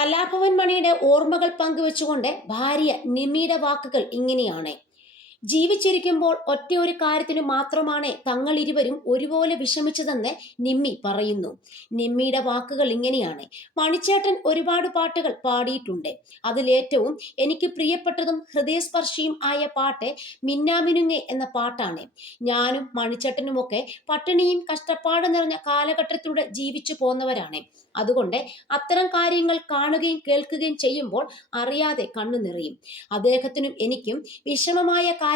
കലാഭവൻ മണിയുടെ ഓർമ്മകൾ പങ്കുവെച്ചുകൊണ്ട് ഭാര്യ നിമ്മിയുടെ വാക്കുകൾ ഇങ്ങനെയാണ്. ജീവിച്ചിരിക്കുമ്പോൾ ഒറ്റ ഒരു കാര്യത്തിന് മാത്രമാണ് തങ്ങൾ ഇരുവരും ഒരുപോലെ വിഷമിച്ചതെന്ന് നിമ്മി പറയുന്നു. നിമ്മിയുടെ വാക്കുകൾ ഇങ്ങനെയാണ്. മണിച്ചേട്ടൻ ഒരുപാട് പാട്ടുകൾ പാടിയിട്ടുണ്ട്. അതിലേറ്റവും എനിക്ക് പ്രിയപ്പെട്ടതും ഹൃദയസ്പർശിയും ആയ പാട്ട് മിന്നാമിനുങ്ങെ എന്ന പാട്ടാണ്. ഞാനും മണിച്ചേട്ടനുമൊക്കെ പട്ടിണിയും കഷ്ടപ്പാട് നിറഞ്ഞ കാലഘട്ടത്തിലൂടെ ജീവിച്ചു പോന്നവരാണ്. അതുകൊണ്ട് അത്തരം കാര്യങ്ങൾ കാണുകയും കേൾക്കുകയും ചെയ്യുമ്പോൾ അറിയാതെ കണ്ണു നിറയും. അദ്ദേഹത്തിനും എനിക്കും വിഷമമായ കാര്യം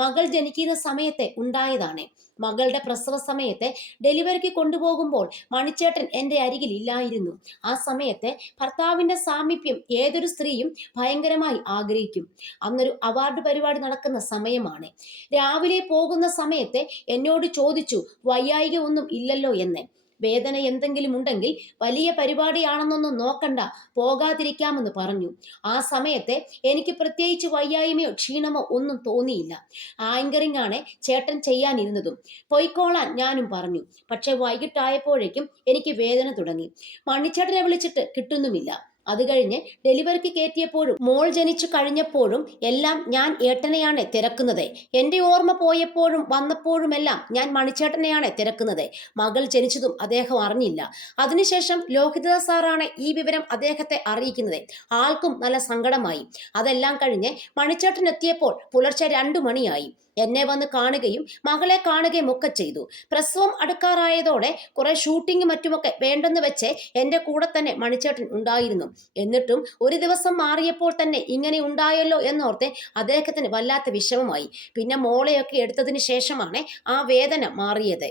മകൾ ജനിക്കുന്ന സമയത്ത് ഉണ്ടായതാണ്. മകളുടെ പ്രസവ സമയത്ത് ഡെലിവറിക്ക് കൊണ്ടുപോകുമ്പോൾ മണിച്ചേട്ടൻ എൻ്റെ അരികിൽ ഇല്ലായിരുന്നു. ആ സമയത്ത് ഭർത്താവിൻ്റെ സാമീപ്യം ഏതൊരു സ്ത്രീയും ഭയങ്കരമായി ആഗ്രഹിക്കും. അന്നൊരു അവാർഡ് പരിപാടി നടക്കുന്ന സമയമാണ്. രാവിലെ പോകുന്ന സമയത്ത് എന്നോട് ചോദിച്ചു, വയ്യായിക ഒന്നും ഇല്ലല്ലോ എന്ന്. വേദന എന്തെങ്കിലും ഉണ്ടെങ്കിൽ വലിയ പരിപാടിയാണെന്നൊന്നും നോക്കണ്ട, പോകാതിരിക്കാമെന്ന് പറഞ്ഞു. ആ സമയത്ത് എനിക്ക് പ്രത്യേകിച്ച് വയ്യായ്മയോ ക്ഷീണമോ ഒന്നും തോന്നിയില്ല. ആങ്കറിംഗ് ആണ് ചേട്ടൻ ചെയ്യാനിരുന്നതും. പൊയ്ക്കോളാൻ ഞാനും പറഞ്ഞു. പക്ഷെ വൈകിട്ടായപ്പോഴേക്കും എനിക്ക് വേദന തുടങ്ങി. മണിച്ചേട്ടനെ വിളിച്ചിട്ട് കിട്ടുന്നുമില്ല. അത് കഴിഞ്ഞ് ഡെലിവറിക്ക് കയറ്റിയപ്പോഴും മോൾ ജനിച്ചു കഴിഞ്ഞപ്പോഴും എല്ലാം ഞാൻ ഏട്ടനെയാണ് തിരക്കുന്നത്. എൻ്റെ ഓർമ്മ പോയപ്പോഴും വന്നപ്പോഴുമെല്ലാം ഞാൻ മണിച്ചേട്ടനെയാണ് തിരക്കുന്നത്. മകൾ ജനിച്ചതും അദ്ദേഹം അറിഞ്ഞില്ല. അതിനുശേഷം ലോഹിതദാസ് സാറാണ് ഈ വിവരം അദ്ദേഹത്തെ അറിയിക്കുന്നത്. ആൾക്കും നല്ല സങ്കടമായി. അതെല്ലാം കഴിഞ്ഞ് മണിച്ചേട്ടൻ എത്തിയപ്പോൾ പുലർച്ചെ 2 മണിയായി. എന്നെ വന്ന് കാണുകയും മകളെ കാണുകയും ഒക്കെ ചെയ്തു. പ്രസവം അടുക്കാറായതോടെ കുറെ ഷൂട്ടിംഗ് മറ്റുമൊക്കെ വേണ്ടെന്ന് വെച്ച് എൻ്റെ കൂടെ തന്നെ മണിച്ചേട്ടൻ ഉണ്ടായിരുന്നു. എന്നിട്ടും ഒരു ദിവസം മാറിയപ്പോൾ തന്നെ ഇങ്ങനെ ഉണ്ടായല്ലോ എന്നോർത്ത് അദ്ദേഹത്തിന് വല്ലാത്ത വിഷമമായി. പിന്നെ മോളെയൊക്കെ എടുത്തതിന് ശേഷമാണ് ആ വേദന മാറിയത്.